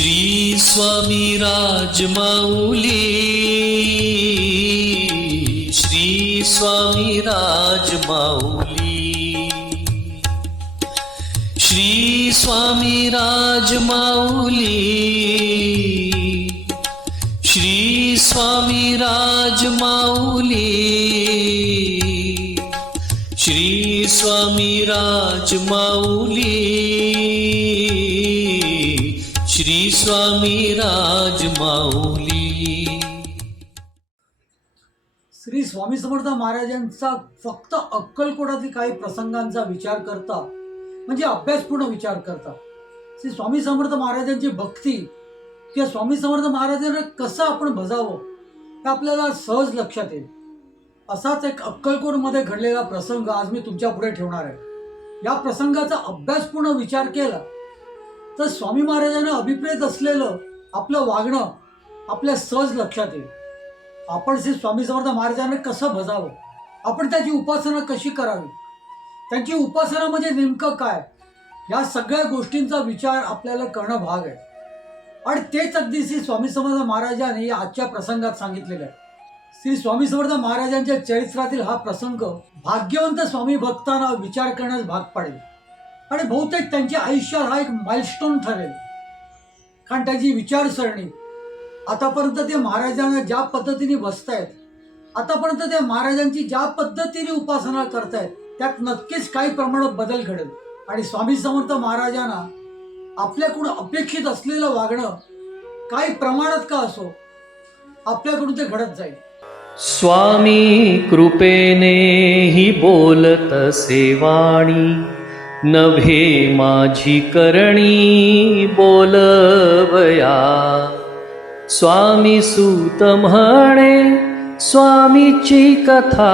श्री स्वामी राजमाऊली श्री स्वामी राजमाऊली श्री स्वामी राजमाऊली श्री स्वामी राजमाऊली श्री स्वामी राजमाऊली। श्री स्वामी राजमाऊली. श्री स्वामी समर्थ महाराजांचा फक्त अक्कलकोटातील काही प्रसंगांचा विचार करता म्हणजे अभ्यासपूर्ण विचार करता श्री स्वामी समर्थ महाराजांची भक्ती किंवा स्वामी समर्थ महाराजांना कसं आपण भजावं हे आपल्याला सहज लक्षात येईल. असाच एक अक्कलकोटमध्ये घडलेला प्रसंग आज मी तुमच्यापुढे ठेवणार आहे. या प्रसंगाचा अभ्यासपूर्ण विचार केला तर स्वामी महाराजांना अभिप्रेत असलेलं आपलं वागणं आपल्या सहज लक्षात येईल. आपण श्री स्वामी समर्थ महाराजांना कसं भजावं? आपण त्याची उपासना कशी करावी? त्यांची उपासना म्हणजे नेमकं काय? या सगळ्या गोष्टींचा विचार आपल्याला करणं भाग आहे. आणि तेच अगदी श्री स्वामी समर्थ महाराजांनी या आजच्या प्रसंगात सांगितलेलं आहे. श्री स्वामी समर्थ महाराजांच्या चरित्रातील हा प्रसंग भाग्यवंत स्वामी भक्तांना विचार करण्यास भाग पाडेल. आणि बहुतेक त्यांच्या आयुष्यात हा एक माइलस्टोन ठरेल. कारण त्यांची विचारसरणी. आतापर्यंत ते महाराजांना ज्या पद्धतीने बसतायत आतापर्यंत ते महाराजांची ज्या पद्धतीने उपासना करतायत त्यात नक्कीच काही प्रमाणात बदल घडेल. आणि स्वामी समर्थ महाराजांना आपल्याकडून अपेक्षित असलेलं वागणं काही प्रमाणात का असो आपल्याकडून ते घडत जाईल. स्वामी कृपेने ही बोलत सेवाणी. नव्हे माझी करणी बोलवया. स्वामी सूत म्हणे स्वामीची कथा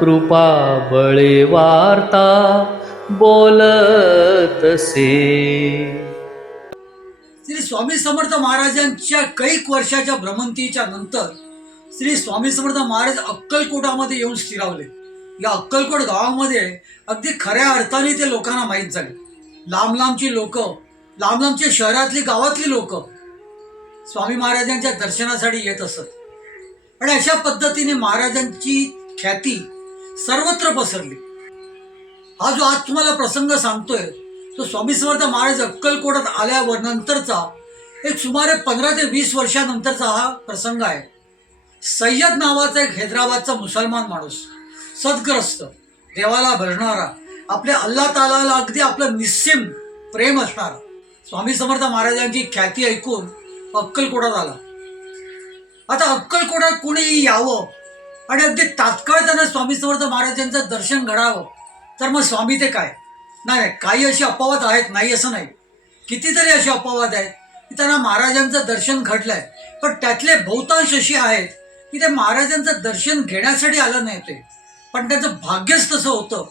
कृपा बळे वार्ता बोलतसे. श्री स्वामी समर्थ महाराजांच्या कैक वर्षाच्या भ्रमंतीच्या नंतर श्री स्वामी समर्थ महाराज अक्कलकोटामध्ये येऊन स्थिरावले. या अक्कलकोट गावामध्ये अगदी खऱ्या अर्थाने ते लोकांना माहीत झाले. लांब लांबची लोक लांब लांबची शहरातली गावातली लोक स्वामी महाराजांच्या दर्शनासाठी येत असत. आणि अशा पद्धतीने महाराजांची ख्याती सर्वत्र पसरली. हा जो आज तुम्हाला प्रसंग सांगतोय तो स्वामी समर्थ महाराज अक्कलकोटात आल्यावर नंतरचा एक सुमारे पंधरा ते वीस वर्षानंतरचा हा प्रसंग आहे. सय्यद नावाचा एक हैदराबादचा मुसलमान माणूस. सद्ग्रस्त देवाला भजणारा आपल्या अल्ला तालाला अगदी आपलं निस्सिम प्रेम असणारा. स्वामी समर्थ महाराजांची ख्याती ऐकून अक्कलकोटात आला. आता अक्कलकोटात कोणी यावं आणि अगदी तात्काळ त्यांना स्वामी समर्थ महाराजांचं दर्शन घडावं तर मग स्वामी ते काय? नाही काही अशी अपवाद आहेत नाही असं नाही. कितीतरी असे अपवाद आहेत की त्यांना महाराजांचं दर्शन घडलंय पण त्यातले बहुतांश अशी आहेत की ते महाराजांचं दर्शन घेण्यासाठी आलं नाही ते. पण त्यांचं भाग्यच तसं होतं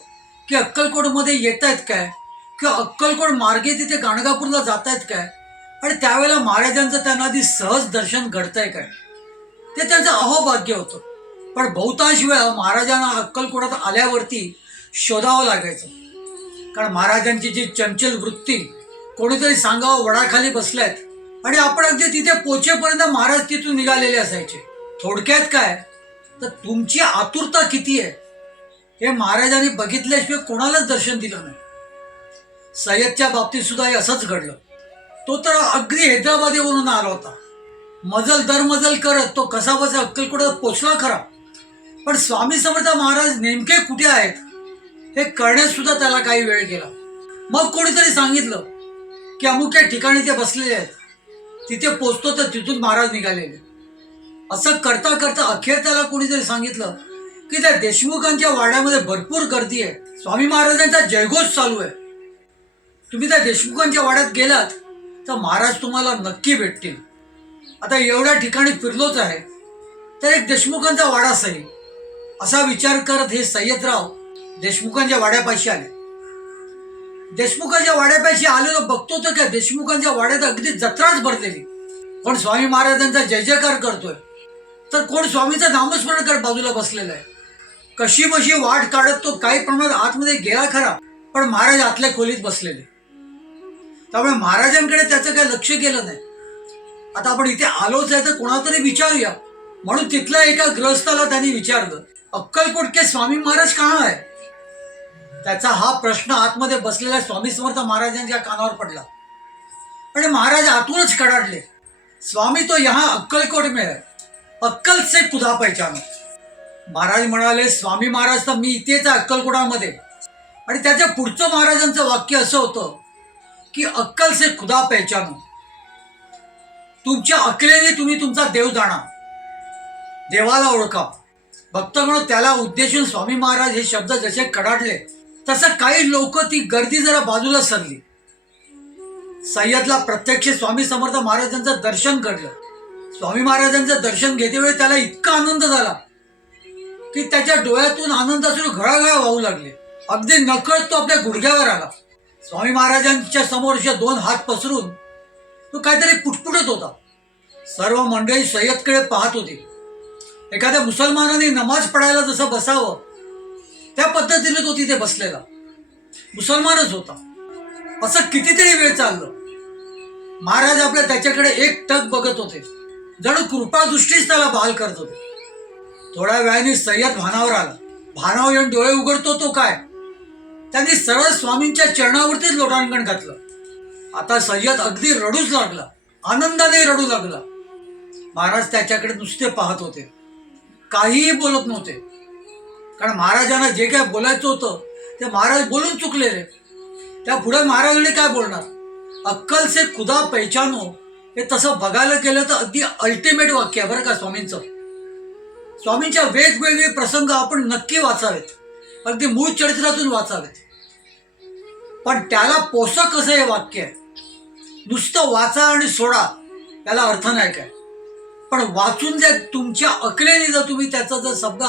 की अक्कलकोटमध्ये येत आहेत काय? किंवा अक्कलकोट मार्गे तिथे गाणगापूरला जात आहेत काय? आणि त्यावेळेला महाराजांचं त्यांना आधी सहज दर्शन घडतंय काय? ते त्यांचं अहोभाग्य होतं. पण बहुतांश वेळा महाराजांना अक्कलकोटात आल्यावरती शोधावं लागायचं. कारण महाराजांची जी चंचल वृत्ती कोणीतरी सांगावं वडाखाली बसल्यात आणि आपण अगदी तिथे पोचेपर्यंत महाराज तिथून निघालेले असायचे. थोडक्यात काय? तर तुमची आतुरता किती आहे? हे महाराजांनी बघितल्याशिवाय कोणालाच दर्शन दिलं नाही. सय्यदच्या बाबतीत सुद्धा हे असंच घडलं. तो तर अगदी हैदराबादेवरून आला होता. मजल दरमजल करत तो कसा बसा अक्कलकोटात पोचला खरा. पण स्वामी समर्थ महाराज नेमके कुठे आहेत हे कळण्यात सुद्धा त्याला काही वेळ गेला. मग कोणीतरी सांगितलं की अमुक या ठिकाणी ते बसलेले आहेत. तिथे पोचतो तर तिथून महाराज निघालेले. असं करता करता अखेर त्याला कोणीतरी सांगितलं की त्या देशमुखांच्या वाड्यामध्ये भरपूर गर्दी आहे. स्वामी महाराजांचा जयघोष चालू आहे. तुम्ही त्या देशमुखांच्या वाड्यात गेलात तर महाराज तुम्हाला नक्की भेटतील. आता एवढ्या ठिकाणी फिरलोच आहे तर एक देशमुखांचा वाडा सही असा विचार करत हे सय्यदराव देशमुखांच्या वाड्यापाशी आले. देशमुखांच्या वाड्यापाशी आलेलो बघतो तर काय देशमुखांच्या वाड्यात अगदी जत्राच भरलेली. कोण स्वामी महाराजांचा जय जयकार करतोय. तर कोण स्वामीचं नामस्मरण करत बाजूला बसलेलं आहे. कशी मशी वाट काढत तो काही प्रमाणात आतमध्ये गेला खरा पण महाराज आतल्या खोलीत बसलेले. त्यामुळे महाराजांकडे त्याचं काही लक्ष गेलं नाही. आता आपण इथे आलोच आहे तर कोणातरी विचारूया. म्हणून तिथल्या एका ग्रहस्थाला त्यांनी विचारलं अक्कलकोट के स्वामी महाराज कहा आहे? त्याचा हा प्रश्न आतमध्ये बसलेल्या स्वामी समर्थ महाराजांच्या कानावर पडला. आणि महाराज आतूनच कडाडले स्वामी तो यहाँ अक्कलकोट में है. अक्कल से खुदा पहचानो महाराज म्हणाले स्वामी महाराज तर मी इथेच आहे आणि त्याच्या पुढचं महाराजांचं वाक्य असं होतं की अक्कल से खुदा पहचानो. तुमच्या अकलेने तुम्ही तुमचा देव जाणा. देवाला ओळखा. भक्तगण त्याला उद्देशून स्वामी महाराज हे शब्द जसे कडाडले तसं काही लोक ती गर्दी जरा बाजूला सरली. सय्यदला प्रत्यक्ष स्वामी समर्थ महाराजांचं दर्शन घडलं. स्वामी महाराजांचं दर्शन घेतेवेळी त्याला इतका आनंद झाला की त्याच्या डोळ्यातून आनंदासुरू घळाघळा वाहू लागले. अगदी नकळत तो आपल्या गुडघ्यावर आला. स्वामी महाराजांच्या समोरच्या दोन हात पसरून तो काहीतरी पुटपुटत होता. सर्व मंडळी सय्यदकडे पाहत होती. एखाद्या मुसलमानाने नमाज पडायला जसं बसावं त्या पद्धतीने तो तिथे बसलेला. मुसलमानच होता. असं कितीतरी वेळ चाललं. महाराज आपल्या त्याच्याकडे एक टक बघत होते. जणू कृपादृष्टीच त्याला बहाल करत होते. थोड्या वेळाने सय्यद भानावर आला. भानावर येऊन डोळे उघडतो तो काय? त्यांनी सरळ स्वामींच्या चरणावरतीच लोटांगण घातलं. आता सय्यद अगदी रडूच लागला. आनंदाने रडू लागला. महाराज त्याच्याकडे नुसते पाहत होते. काहीही बोलत नव्हते. कारण महाराजांना जे काय बोलायचं होतं ते महाराज बोलून चुकलेले. त्या पुढे महाराजांनी काय बोलणार? अक्कल से खुदा पहिचानो हे तसं बघायला गेलं तर अगदी अल्टिमेट वाक्य आहे बरं का स्वामींचं. स्वामींच्या वेगवेगळे प्रसंग आपण नक्की वाचावेत. अगदी मूळ चरित्रातून वाचावेत. पण त्याला पोषक असं हे वाक्य आहे? नुसतं वाचा आणि सोडा त्याला अर्थ नाही काय? पण वाचून जर तुमच्या अकलेने जर तुम्ही त्याचा जर शब्द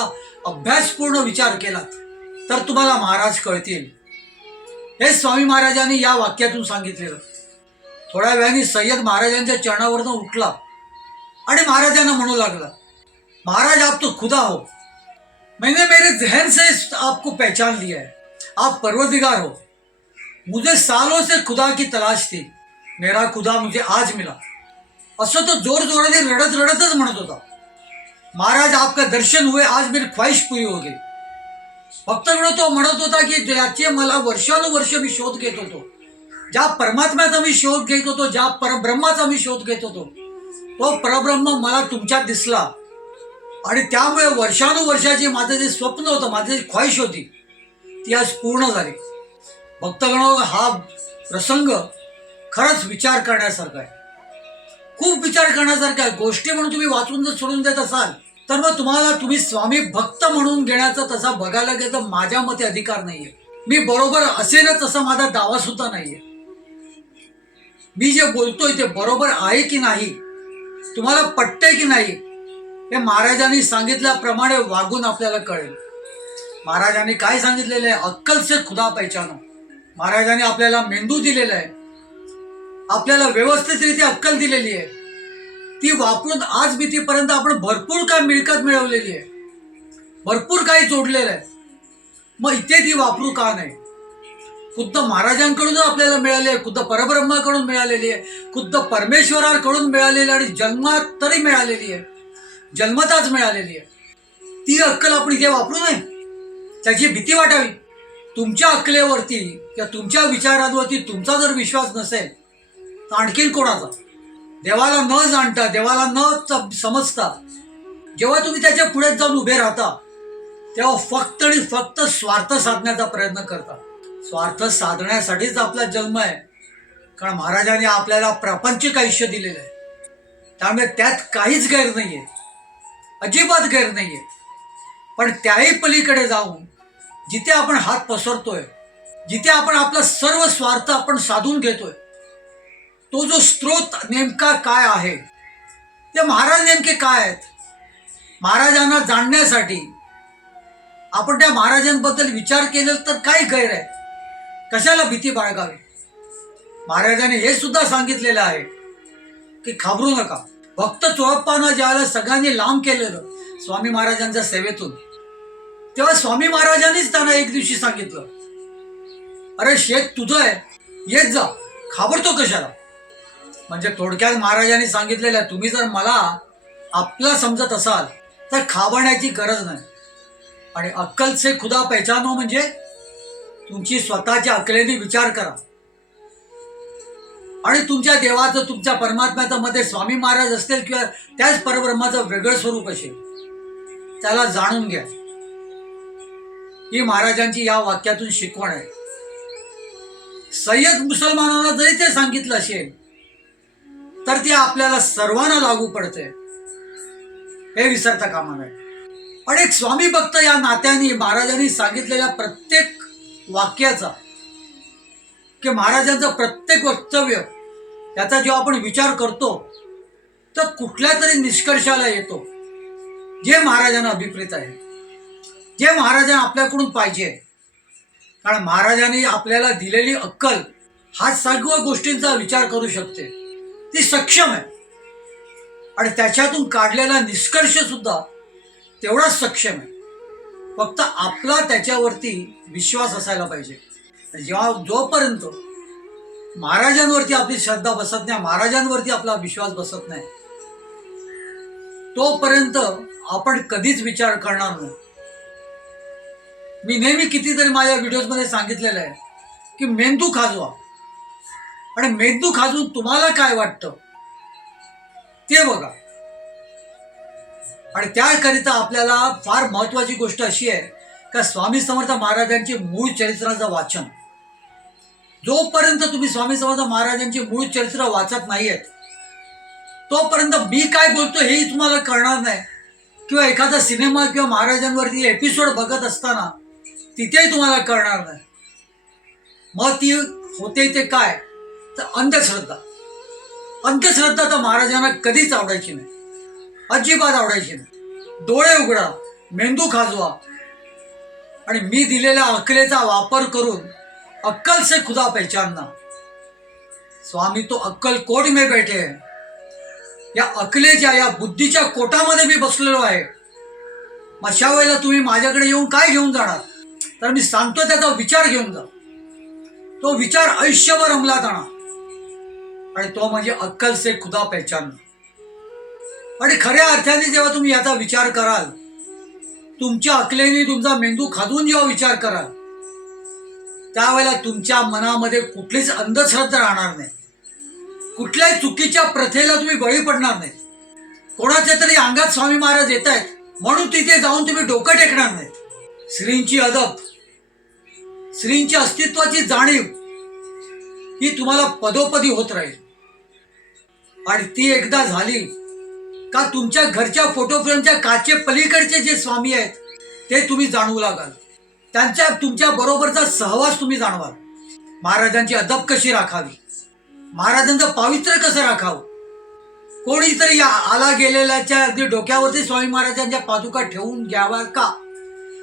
अभ्यासपूर्ण विचार केलात तर तुम्हाला महाराज कळतील. हे स्वामी महाराजांनी या वाक्यातून सांगितलेलं. थोड्या वेळाने सय्यद महाराजांच्या चरणावरनं उठला आणि महाराजांना म्हणू लागला महाराज, आप तो खुदा हो। मैंने मेरे जहन से आपको पहचान लिया है। आप परवदिगार हो। मुझे सालों से खुदा की तलाश थी। मेरा खुदा मुझे आज मिला। असं तो ज़ोर जोराने रडत रडतच म्हणत होता। महाराज, आपका दर्शन हुए, आज मेरी ख्वाहिश पूरी हो गई। फक्त म्हणून तो म्हणत होता की ज्याचे मला वर्षानुवर्ष मी शोध घेत होतो ज्या परमात्म्याचा मी शोध घेत होतो ज्या परब्रह्माचा मी शोध घेत होतो तो परब्रह्म मला तुमच्यात दिसला। आणि त्यामुळे वर्षानुवर्षाची माझं जे स्वप्न होतं माझी जी ख्वाहिश होती ती आज पूर्ण झाली. भक्तगण हा प्रसंग खरंच विचार करण्यासारखा आहे. खूप विचार करण्यासारखा आहे. गोष्टी म्हणून तुम्ही वाचून जर सोडून देत असाल तर मग तुम्हाला तुम्ही स्वामी भक्त म्हणून घेण्याचा तसा बघायला गेलं तर माझ्या मते अधिकार नाही आहे मी बरोबर असेलच असा माझा दावा सुद्धा आहे मी जे बोलतोय ते बरोबर आहे की नाही तुम्हाला पटतंय की नाही हे महाराजांनी सांगितल्याप्रमाणे वागून आपल्याला कळेल. महाराजांनी काय सांगितलेलं आहे? अक्कल से खुदा पैचानो. महाराजांनी आपल्याला मेंदू दिलेला आहे. आपल्याला व्यवस्थितरित्या अक्कल दिलेली आहे. ती वापरून आज भीतीपर्यंत आपण भरपूर काय मिळकत मिळवलेली आहे. भरपूर काही जोडलेलं आहे. मग इथे ती वापरू का नाही? खुद्द महाराजांकडून आपल्याला मिळाली आहे खुद्द परब्रह्माकडून मिळालेली आहे खुद्द परमेश्वराकडून मिळालेली आणि जन्मात तरी मिळालेली आहे. जन्मताच मिळालेली आहे. ती अक्कल आपण इथे वापरू नये. त्याची भीती वाटावी. तुमच्या अक्कलेवरती किंवा तुमच्या विचारांवरती तुमचा जर विश्वास नसेल तर आणखीन कोणाचा? देवाला न जाणता देवाला न समजता जेव्हा तुम्ही त्याच्या पुढे जाऊन उभे राहता तेव्हा फक्त आणि फक्त स्वार्थ साधण्याचा प्रयत्न करता. स्वार्थ साधण्यासाठीच आपला जन्म आहे. कारण महाराजांनी आपल्याला प्रापंचिक आयुष्य दिलेलं आहे. त्यामुळे त्यात काहीच गैर नाही आहे अजिबात गैर नाही आहे पण त्याही पलीकडे जाऊन जिथे आपण हात पसरतोय जिथे आपण आपला सर्व स्वार्थ आपण साधून घेतोय तो जो स्रोत नेमका काय आहे ते महाराज नेमके काय आहेत महाराजांना जाणण्यासाठी आपण त्या महाराजांबद्दल विचार केले तर काय गैर आहे. कशाला भीती बाळगावी? महाराजांनी हे सुद्धा सांगितलेलं आहे की घाबरू नका. भक्त चोळप्पांना ज्यावेळेला सगळ्यांनी लांब केलेलं स्वामी महाराजांच्या सेवेतून. तेव्हा स्वामी महाराजांनीच त्यांना एक दिवशी सांगितलं अरे शेत तुझं आहे येत जा खाबरतो कशाला? म्हणजे थोडक्यात महाराजांनी सांगितलेलं आहे तुम्ही जर मला आपला समजत असाल तर खाबडण्याची गरज नाही. आणि अक्कल से खुदा पहचानो म्हणजे तुमची स्वतःच्या अकलेने विचार करा. आणि तुमच्या देवाचं तुमच्या परमात्म्याचं मध्ये स्वामी महाराज असतील किंवा त्याच परब्रह्माचं वेगळं स्वरूप असेल त्याला जाणून घ्या. ही महाराजांची या वाक्यातून शिकवण आहे. सय्यद मुसलमानांना जरी ते सांगितलं असेल तर ते आपल्याला सर्वांना लागू पडते हे विसरता कामा नये. पण एक स्वामी भक्त या नात्याने महाराजांनी सांगितलेल्या प्रत्येक वाक्याचा की महाराजांचं प्रत्येक वक्तव्य याचा जेव्हा आपण विचार करतो तर कुठल्या तरी निष्कर्षाला येतो. जे महाराजांना अभिप्रेत आहे जे महाराजांना आपल्याकडून पाहिजे कारण महाराजांनी आपल्याला दिलेली अक्कल हा सर्व गोष्टींचा विचार करू शकते. ती सक्षम आहे. आणि त्याच्यातून काढलेला निष्कर्ष सुद्धा तेवढाच सक्षम आहे. फक्त आपला त्याच्यावरती विश्वास असायला पाहिजे. जेव्हा जोपर्यंत महाराजांवरती आपली श्रद्धा बसत नाही महाराजांवरती आपला विश्वास बसत नाही तोपर्यंत आपण कधीच विचार करणार नाही. मी नेहमी कितीतरी माझ्या व्हिडिओजमध्ये सांगितलेलं आहे की मेंदू खाजवा. आणि मेंदू खाजून तुम्हाला काय वाटतं? ते बघा. आणि त्याकरिता आपल्याला फार महत्वाची गोष्ट अशी आहे का स्वामी समर्थ महाराजांचे मूळ चरित्राचं वाचन. जोपर्यंत तुम्ही स्वामी समर्थ महाराजांची मूळ चरित्र वाचत नाहीयेत तोपर्यंत मी काय बोलतो हेही तुम्हाला कळणार नाही. किंवा एखादा सिनेमा किंवा महाराजांवरती एपिसोड बघत असताना तिथेही तुम्हाला कळणार नाही. मग ती होते ते काय? तर अंधश्रद्धा. अंधश्रद्धा तर महाराजांना कधीच आवडायची नाही. अजिबात आवडायची नाही. डोळे उघडा मेंदू खाजवा. आणि मी दिलेल्या अकलेचा वापर करून अक्कल से खुदा पहचानना। स्वामी तो अक्कल कोट में बैठे हैं। या अकलेच्या या बुद्धीच्या कोटामध्ये मी बसलेलो आहे। मग अशा वेळेला तुम्ही माझ्याकडे येऊन काय घेऊन जाणार? तर मी सांगतो त्याचा विचार घेऊन जा। तो विचार आयुष्यभर अंमलात आणा। आणि तो म्हणजे अक्कल से खुदा पहचान आणि खऱ्या अर्थाने जेव्हा तुम्ही याचा विचार कराल तुमच्या अकलेने तुमचा मेंदू खाजून जेव्हा विचार कराल त्यावेळेला तुमच्या मनामध्ये कुठलीच अंधश्रद्धा राहणार नाही. कुठल्याही चुकीच्या प्रथेला तुम्ही बळी पडणार नाही. कोणाच्या तरी अंगात स्वामी महाराज येत आहेत म्हणून तिथे जाऊन तुम्ही डोकं टेकणार नाहीत श्रींची अदब श्रींची अस्तित्वाची जाणीव ही तुम्हाला पदोपदी होत राहील. आणि ती एकदा झाली का तुमच्या घरच्या फोटो फ्रेमच्या काचे पलीकडचे जे स्वामी आहेत ते तुम्ही जाणवू लागाल. त्यांच्या तुमच्या बरोबरचा सहवास तुम्ही जाणवाल. महाराजांची अदब कशी राखावी? महाराजांचं पावित्र्य कसं राखावं? कोणीतरी या आला गेलेल्याच्या अगदी डोक्यावरती स्वामी महाराजांच्या पादुका ठेवून घ्याव्यात का?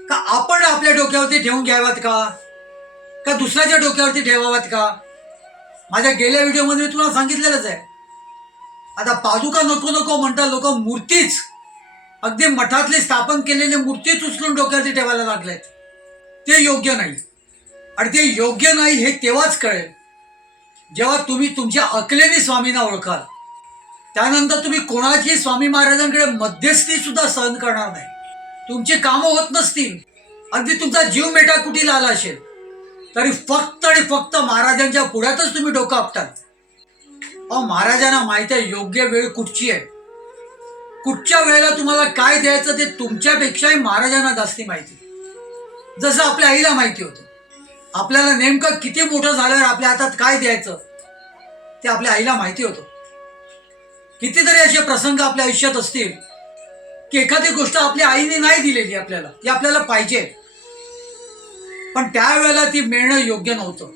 का आपण आपल्या डोक्यावरती ठेवून घ्याव्यात का? का दुसऱ्याच्या डोक्यावरती ठेवाव्यात का? माझ्या गेल्या व्हिडिओमध्ये मी तुम्हाला सांगितलेलंच आहे. आता पादुका नको नको म्हणतात लोक मूर्तीच अगदी मठातली स्थापन केलेली मूर्तीच उचलून डोक्यावरती ठेवायला लागलेत. ते योग्य नाही. आणि ते योग्य नाही हे तेव्हाच कळेल. जेव्हा तुम्ही तुमच्या अकलेने स्वामींना ओळखाल त्यानंतर तुम्ही कोणाची स्वामी महाराजांकडे मध्यस्थी सुद्धा सहन करणार नाही. तुमची कामं होत नसतील अगदी तुमचा जीव मेटा कुठीला आला असेल तरी फक्त आणि फक्त महाराजांच्या पुढ्यातच तुम्ही डोकं आपटाल. अहो महाराजांना माहिती आहे योग्य वेळ कुठची आहे? कुठच्या वेळेला तुम्हाला काय द्यायचं ते तुमच्यापेक्षाही महाराजांना जास्ती माहिती. जसं आपल्या आईला माहिती होतं. आपल्याला नेमकं किती मोठं झाल्यावर आपल्या हातात काय द्यायचं ते आपल्या आईला माहिती होतं. कितीतरी असे प्रसंग आपल्या आयुष्यात असतील की एखादी गोष्ट आपल्या आईने नाही दिलेली आपल्याला ती आपल्याला पाहिजे. पण त्यावेळेला ती मिळणं योग्य नव्हतं.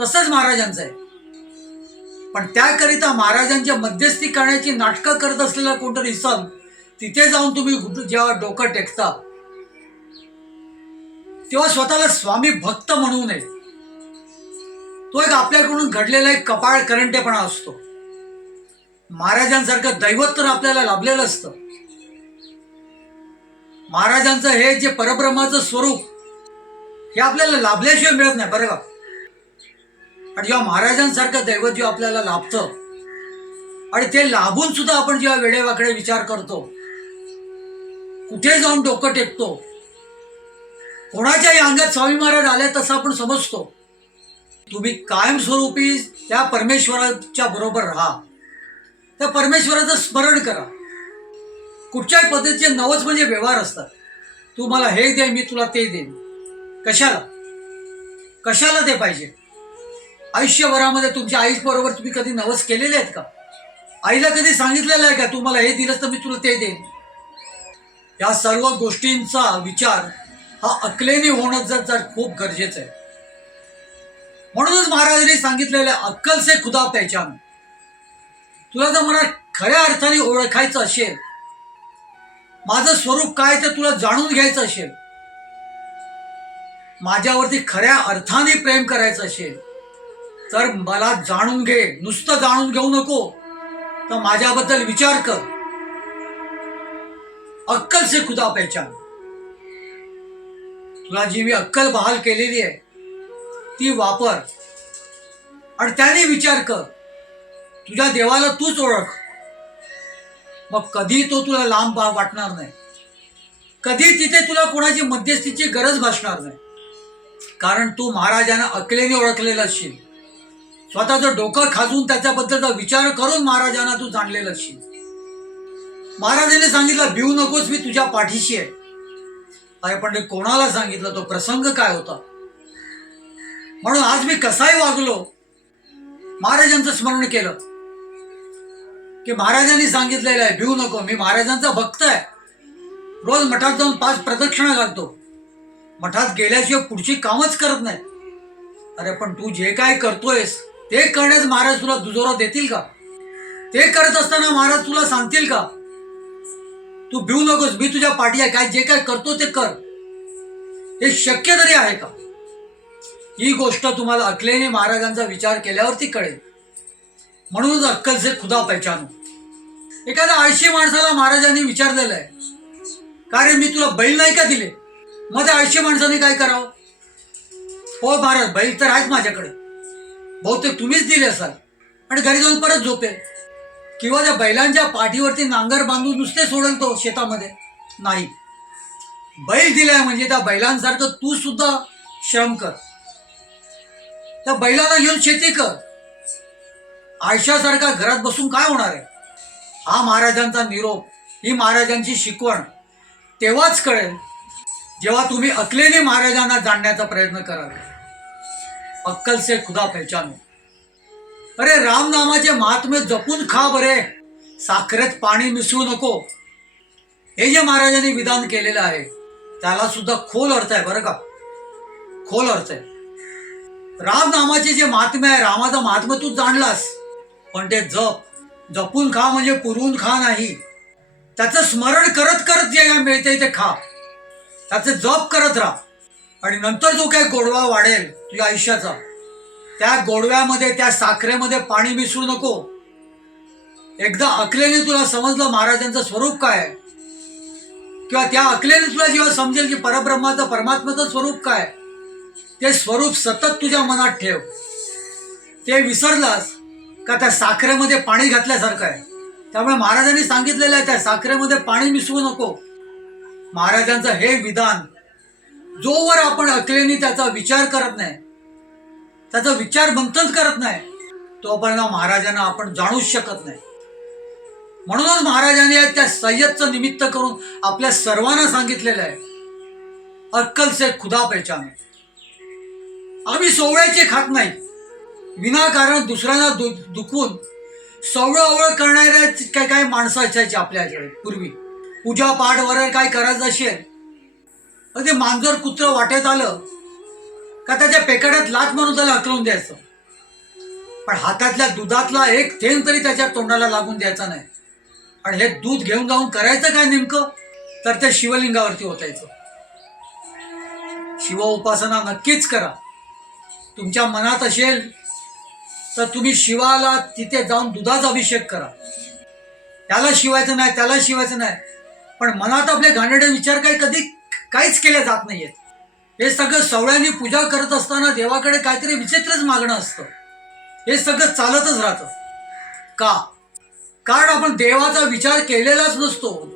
तसंच महाराजांचं आहे. पण त्याकरिता महाराजांच्या मध्यस्थी करण्याची नाटकं करत असलेला कोणतरी सण तिथे जाऊन तुम्ही जेव्हा डोकं टेकता तेव्हा स्वतःला स्वामी भक्त म्हणू नये. तो एक आपल्याकडून घडलेला एक कपाळ करंटेपणा असतो. महाराजांसारखं दैवत तर आपल्याला लाभलेलं असतं. महाराजांचं हे जे परब्रह्माचं स्वरूप हे आपल्याला लाभल्याशिवाय मिळत नाही बरं का? आणि जेव्हा महाराजांसारखं दैवत जेव्हा आपल्याला लाभतं आणि ते लाभून सुद्धा आपण जेव्हा वेडेवाकडे विचार करतो कुठे जाऊन डोकं टेकतो कोणाच्याही अंगात स्वामी महाराज आले तसं आपण समजतो. तुम्ही कायमस्वरूपी त्या परमेश्वराच्या बरोबर राहा. त्या परमेश्वराचं स्मरण करा. कुठच्याही पद्धतीचे नवच म्हणजे व्यवहार असतात. तू मला हे दे मी तुला ते देईन कशाला? कशाला ते पाहिजे? आयुष्यभरामध्ये तुमच्या आईबरोबर तुम्ही कधी नवस केलेले आहेत का? आईला कधी सांगितलेलं आहे का तू मला हे दिलंस तर मी तुला ते देईन? या सर्व गोष्टींचा विचार हा अकलेने होणं जर जर खूप गरजेचं आहे. म्हणूनच महाराजांनी सांगितलेलं आहे, अक्कल से खुदा पहचान तुला जर मला खऱ्या अर्थाने ओळखायचं असेल माझं स्वरूप काय ते तुला जाणून घ्यायचं असेल माझ्यावरती खऱ्या अर्थाने प्रेम करायचं असेल तर मला जाणून घे नुसतं जाणून घेऊ नको तर माझ्याबद्दल विचार कर. अक्कल से खुदा पहचान तुला जी मी अक्कल बहाल केलेली आहे. ती वापर. आणि त्याने विचार कर. तुझ्या देवाला तूच ओळख. मग कधी तो तुला लांब बा- वाटणार नाही. कधी तिथे तुला कोणाची मध्यस्थीची गरज भासणार नाही. कारण तू महाराजांना अकलेने ओळखलेला असशील. स्वतःचं डोकं खाजून त्याच्याबद्दलचा विचार करून महाराजांना तू जाणलेलं असशील. महाराजांनी सांगितलं भिवू नकोस मी तुझ्या पाठीशी आहे. अरे पण ते कोणाला सांगितलं? तो प्रसंग काय होता? म्हणून आज मी कसाही वागलो महाराजांचं स्मरण केलं. की महाराजांनी सांगितलेलं आहे भिवू नको मी महाराजांचा भक्त आहे. रोज मठात जाऊन पाच प्रदक्षिणा घालतो. मठात गेल्याशिवाय पुढची कामच करत नाही. अरे पण तू जे काय करतोयस ते करण्यास महाराज तुला दुजोरा देतील का? ते करत असताना महाराज तुला सांगतील का? तू भिवू नकोस मी तुझ्या पाठी आहे. काय जे काय करतो ते कर. हे शक्य तरी आहे का? ही गोष्ट तुम्हाला अकलेने महाराजांचा विचार केल्यावरती कळेल. म्हणूनच अक्कल से खुदा पहचानो. एखाद्या आळशी माणसाला महाराजांनी विचारलेलं आहे. का रे मी तुला बैल नाही का दिले? मग त्या आळशी माणसाने काय करावं? हो महाराज बैल तर आहेत माझ्याकडे. बहुतेक तुम्हीच दिले असाल. आणि घरी जाऊन परत झोपेल. किंवा त्या बैलांच्या पाठीवरती नांगर बांधून नुसते सोडेल तो शेतामध्ये? नाही. बैल दिलाय म्हणजे त्या बैलांसारखं तू सुद्धा श्रम कर. त्या बैलाला घेऊन शेती कर. आयशासारखा घरात बसून काय होणार आहे? हा महाराजांचा निरोप ही महाराजांची शिकवण. तेव्हाच कळेल जेव्हा तुम्ही अकलेने महाराजांना जाणण्याचा प्रयत्न कराल. अक्कल से खुदा पहचानो अरे रामनामाचे महात्मे जपून खा बरे. साखरेत पाणी मिसळू नको. हे जे महाराजांनी विधान केलेलं आहे त्याला सुद्धा खोल अर्थ आहे बरं का? खोल अर्थ आहे. रामनामाचे जे महात्मे आहे रामाचं महात्म्य तू जाणलास. पण ते जप जपून खा म्हणजे पुरवून खा नाही. त्याचं स्मरण करत करत जे काय मिळते ते खा. त्याचं जप करत राहा. आणि नंतर जो काय गोडवा वाढेल तुझ्या आयुष्याचा त्या गोडव्यामध्ये त्या साखरेमध्ये पाणी मिसळू नको. एकदा अकलेने तुला समजलं महाराजांचं स्वरूप काय? आहे किंवा त्या अकलेने तुला जेव्हा समजेल की परब्रह्माचं परमात्म्याचं स्वरूप काय? ते स्वरूप सतत तुझ्या मनात ठेव. ते विसरलास का त्या साखरेमध्ये पाणी घातल्यासारखं आहे? त्यामुळे महाराजांनी सांगितलेलं आहे त्या साखरेमध्ये पाणी मिसळू नको. महाराजांचं हे विधान जोवर आपण अकलेनी त्याचा विचार करत नाही त्याचा विचार मंथन करत नाही. तोपर्यंत महाराजांना आपण जाणूच शकत नाही. म्हणूनच महाराजांनी त्या सय्यदचं निमित्त करून आपल्या सर्वांना सांगितलेलं आहे. अक्कल से खुदा पहचान. आम्ही सोवळ्याचे खात नाही. विनाकारण दुसऱ्यांना दु दुखवून सवळ ओवळ करणाऱ्या काय काय माणसं असायची आपल्याकडे पूर्वी. पूजा पाठ वगैरे काय करायचं असेल. ते मांजर कुत्र वाटेत आलं का त्याच्या पेकाड्यात लाच मारून त्याला हकलून द्यायचं? पण हातातल्या दुधातला एक थेंब तरी त्याच्या तोंडाला लागून द्यायचा नाही. आणि हे दूध घेऊन जाऊन करायचं काय नेमकं? तर ते शिवलिंगावरती होतायचं शिव उपासना नक्कीच करा. तुमच्या मनात असेल तर तुम्ही शिवाला तिथे जाऊन दुधाचा अभिषेक करा. त्याला शिवायचं नाही त्याला शिवायचं नाही. पण मनात आपले घाणेडे विचार काही कधी काहीच केले जात नाहीयेत. हे सगळं सवळ्यांनी पूजा करत असताना देवाकडे काहीतरी विचित्रच मागणं असतं. हे सगळं चालतच राहतं. का? कारण आपण देवाचा विचार केलेलाच नसतो.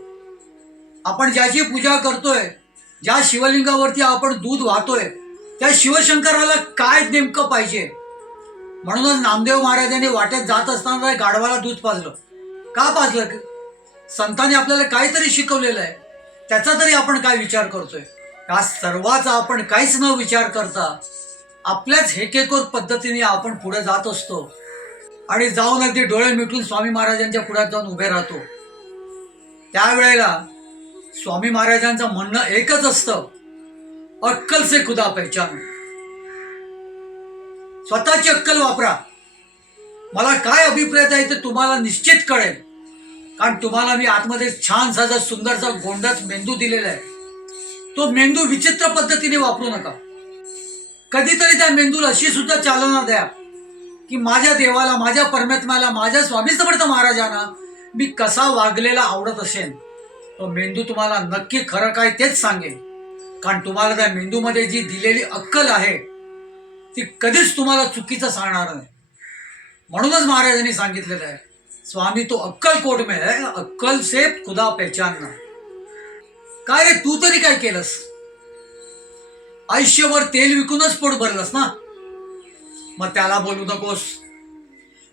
आपण ज्याची पूजा करतोय ज्या शिवलिंगावरती आपण दूध वाहतोय त्या शिवशंकराला काय नेमकं पाहिजे? म्हणूनच नामदेव महाराजांनी वाटेत जात असताना गाढवाला दूध पाजलं. का पाजलं? संतांनी आपल्याला काहीतरी शिकवलेलं आहे. त्याचा तरी आपण काय विचार करतोय? या सर्वाचा आपण काहीच न विचार करता आपल्याच हेकेकोर पद्धतीने आपण पुढे जात असतो. आणि जाऊन अगदी डोळे मिटून स्वामी महाराजांच्या पुढ्यात जाऊन उभे राहतो. त्यावेळेला स्वामी महाराजांचं म्हणणं एकच असतं. अक्कल से खुदा पहचान. स्वतःची अक्कल वापरा. मला काय अभिप्रेत आहे ते तुम्हाला निश्चित कळेल. कारण तुम्हाला मी आतमध्ये छान साजा सुंदरसा गोंडच मेंदू दिलेला आहे. तो मेंदू विचित्र पद्धतीने वापरू नका. कधीतरी त्या मेंदूला अशी सुद्धा चालना द्या की माझ्या देवाला माझ्या परमात्म्याला माझ्या स्वामी समर्थ महाराजांना मी कसा वागलेला आवडत असेल तो मेंदू तुम्हाला नक्की खरं काय तेच सांगेल. कारण तुम्हाला त्या मेंदूमध्ये जी दिलेली अक्कल आहे ती कधीच तुम्हाला चुकीचं सांगणार नाही. म्हणूनच महाराजांनी सांगितलेलं आहे स्वामी तो अक्कल कोट में है अक्कल से खुदा पहचानना काय रे तू तरी काय केलंस? आयुष्यभर तेल विकूनच पोट भरलंस ना? मग त्याला बोलू नकोस.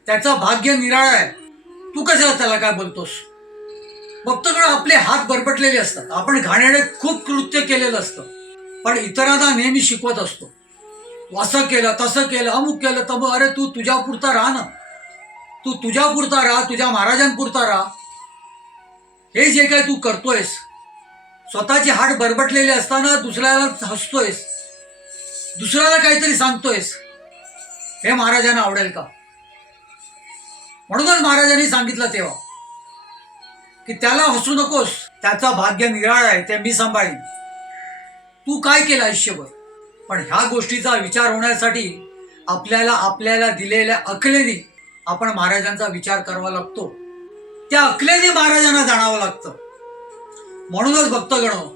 त्याचं भाग्य निराळ आहे. तू कशाला त्याला काय बोलतोस? भक्तगण आपले हात बरपटलेले असतात. आपण घाण्याने खूप कृत्य केलेलं असतं. पण इतरांना नेहमी शिकवत असतो. तू असं केलं तसं केलं अमुक केलं तमुक अरे तू तुझ्या पुरता राहा ना. तू तुझ्या पुरता राहा तुझ्या महाराजांपुरता राहा. हे जे काय तू करतोयस स्वतःची हाड बरबटलेली असताना दुसऱ्याला हसतोयस. दुसऱ्याला काहीतरी सांगतोयस. हे महाराजांना आवडेल का? म्हणूनच महाराजांनी सांगितलं तेव्हा की त्याला हसू नकोस त्याचा भाग्य निराळ आहे ते मी सांभाळीन. तू काय केलं आयुष्यभर? पण ह्या गोष्टीचा विचार होण्यासाठी आपल्याला आपल्याला दिलेल्या अकलेनी आपण महाराजांचा विचार करावा लागतो. त्या अकलेने महाराजांना जाणावं लागतं. म्हणूनच भक्तगण हो.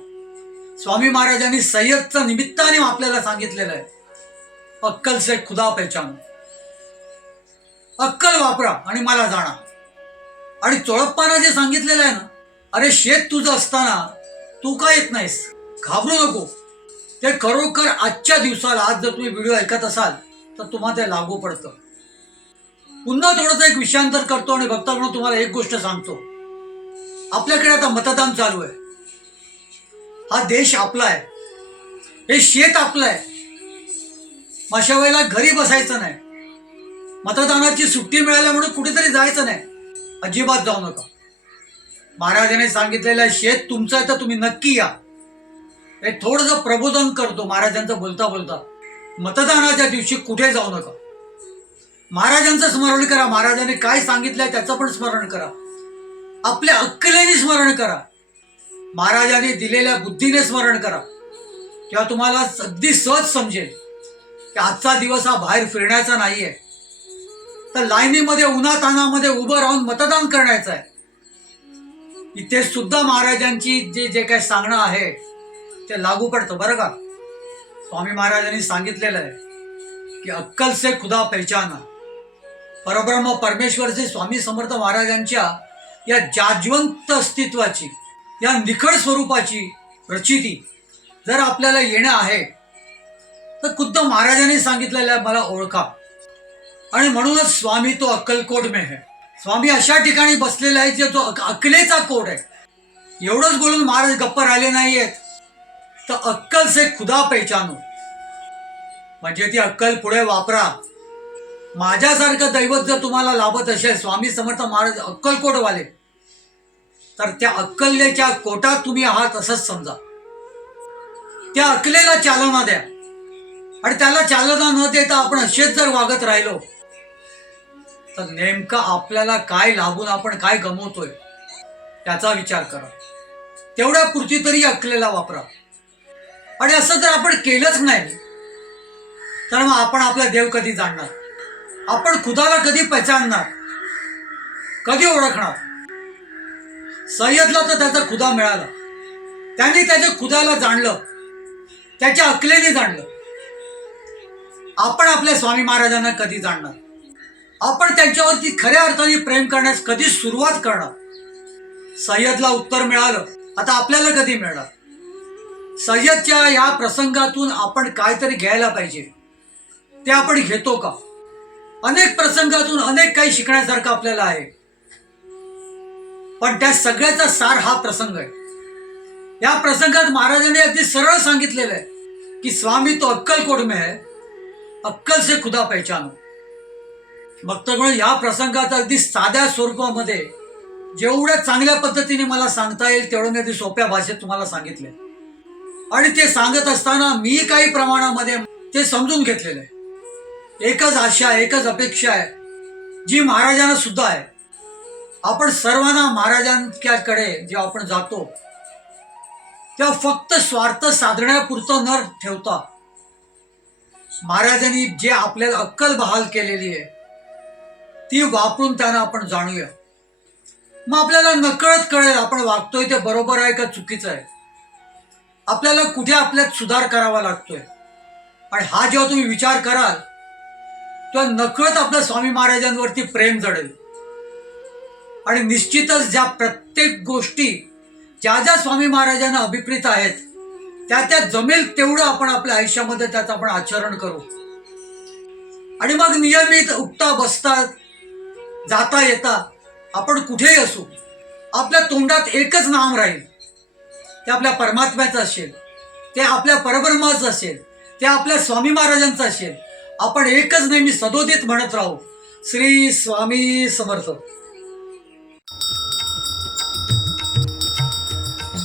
स्वामी महाराजांनी सय्यदचं निमित्ताने हो आपल्याला सांगितलेलं आहे. अक्कल से खुदा पहचान. अक्कल वापरा आणि मला जाणा. आणि चोळप्पाना जे सांगितलेलं आहे ना अरे शेत तुझं असताना तू का येत नाहीस? घाबरू नको. ते खरोखर आजच्या दिवसाला आज जर तुम्ही व्हिडिओ ऐकत असाल तर तुम्हाला ते लागू पडतं. पुन्हा थोडंसं एक विषयांतर करतो आणि भक्तांनो तुम्हाला एक गोष्ट सांगतो. आपल्याकडे आता मतदान चालू आहे. हा देश आपला आहे. हे शेत आपलं आहे. अशा वेळेला घरी बसायचं नाही. मतदानाची सुट्टी मिळाल्यामुळे कुठेतरी जायचं नाही. अजिबात जाऊ नका. महाराजांनी सांगितलेलं आहे शेत तुमचं आहे तर तुम्ही नक्की या. हे थोडंसं प्रबोधन करतो महाराजांचं बोलता बोलता मतदानाच्या दिवशी कुठे जाऊ नका. महाराजांचं स्मरण करा. महाराजांनी काय सांगितलंय त्याचं पण स्मरण करा. आपल्या अक्कलेने स्मरण करा. महाराजांनी दिलेल्या बुद्धीने स्मरण करा. तेव्हा तुम्हाला अगदी सहज समजेल की आजचा दिवस हा बाहेर फिरण्याचा नाही आहे तर लाईनीमध्ये उन्हातानामध्ये उभं राहून मतदान करण्याचं आहे. इथे सुद्धा महाराजांची जे जे काही सांगणं आहे ते लागू पडतं. बरं का? स्वामी महाराजांनी सांगितलेलं आहे की अक्कल से खुदा पहचाना. परब्रह्म परमेश्वरचे स्वामी समर्थ महाराजांच्या या जाज्वंत अस्तित्वाची या निखळ स्वरूपाची प्रचिती जर आपल्याला येणं आहे तर खुद्द महाराजांनी सांगितलेलं आहे मला ओळखा. आणि म्हणूनच स्वामी तो अक्कलकोट में है. स्वामी अशा ठिकाणी बसलेला आहे जे तो अक- अकलेचा कोट आहे. एवढंच बोलून महाराज गप्प राहिले नाही आहेत तर अक्कल से खुदा पहचानो. म्हणजे ती अक्कल पुढे वापरा. माझ्यासारखं दैवत जर तुम्हाला लाभत असेल स्वामी समर्थ महाराज अक्कलकोटवाले तर त्या अक्कल्याच्या कोटात तुम्ही आहात असंच समजा. त्या अकलेला चालना द्या. आणि त्याला चालना न देता आपण असेच जर वागत राहिलो तर नेमकं आपल्याला काय लागून आपण काय गमवतोय त्याचा विचार करा. तेवढ्या पुरती तरी अकलेला वापरा. आणि असं जर आपण केलंच नाही तर मग आपण आपला देव कधी जाणणार? आपण खुदाला कधी पहचानणार कधी ओळखणार? सय्यदला तर त्याचा खुदा मिळाला. त्याने त्याच्या खुदाला जाणलं. त्याच्या अकलेने जाणलं. आपण आपल्या स्वामी महाराजांना कधी जाणणार? आपण त्यांच्यावरती खऱ्या अर्थाने प्रेम करण्यास कधी सुरुवात करणार? सय्यदला उत्तर मिळालं. आता आपल्याला कधी मिळणार? सय्यदच्या या प्रसंगातून आपण काहीतरी घ्यायला पाहिजे. ते आपण घेतो का? अनेक प्रसंगातून अनेक काही शिकण्यासारखं आपल्याला आहे. पण त्या सगळ्याचा सार हा प्रसंग आहे. या प्रसंगात महाराजांनी अगदी सरळ सांगितलेलं आहे की स्वामी तो अक्कलकोट में है अक्कल से खुदा पहचानो भक्तगण या प्रसंगात अगदी साध्या स्वरूपामध्ये जेवढ्या चांगल्या पद्धतीने मला सांगता येईल तेवढं मी अगदी सोप्या भाषेत तुम्हाला सांगितले. आणि ते सांगत असताना मी काही प्रमाणामध्ये ते समजून घेतलेलं आहे. एकच आशा एकच अपेक्षा आहे जी महाराजांना सुद्धा आहे. आपण सर्वांना महाराजांच्याकडे जेव्हा आपण जातो तेव्हा फक्त स्वार्थ साधण्यापुरतं न ठेवता महाराजांनी जे आपल्याला अक्कल बहाल केलेली आहे ती वापरून त्यांना आपण जाणूया. मग आपल्याला नकळत कळेल आपण वागतोय ते बरोबर आहे का चुकीचं आहे. आपल्याला कुठे आपल्यात सुधार करावा लागतोय. आणि हा जेव्हा तुम्ही विचार कराल तेव्हा नकळत आपल्या स्वामी महाराजांवरती प्रेम जडेल. आणि निश्चितच ज्या प्रत्येक गोष्टी ज्या ज्या स्वामी महाराजांना अभिप्रेत आहेत त्या त्या जमेल तेवढं आपण आपल्या आयुष्यामध्ये त्याचं आपण आचरण करू. आणि मग नियमित उठता बसता जाता येता आपण कुठेही असू आपल्या तोंडात एकच नाम राहील. ते आपल्या परमात्म्याचं असेल ते आपल्या परब्रह्माचं असेल ते आपल्या स्वामी महाराजांचं असेल. आपण एकच नेहमी सदोदित म्हणत राहू श्री स्वामी समर्थ.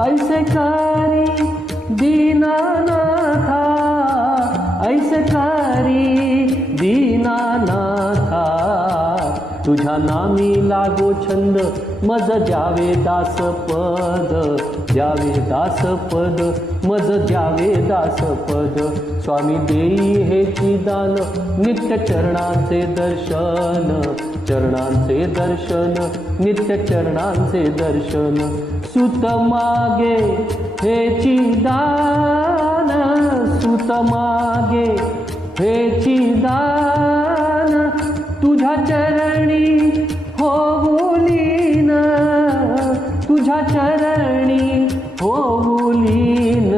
ऐसे करी दीनानाथा ऐसे करी दीनानाथा। तुझ्या नामी लागो छंद मज द्यावे दास पद द्यावे दास पद मज द्यावे दास पद स्वामी देई हे दान नित्य चरणाचे दर्शन। चरणांचे दर्शन नित्य चरणांचे दर्शन। सुत मागे हेची दान सुत मागे हेची दान तुझ्या चरणी होऊलीन तुझ्या चरणी होऊलीन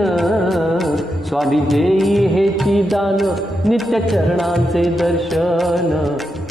स्वामी देई हेची दान नित्य चरणांचे दर्शन.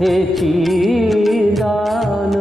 हेची दान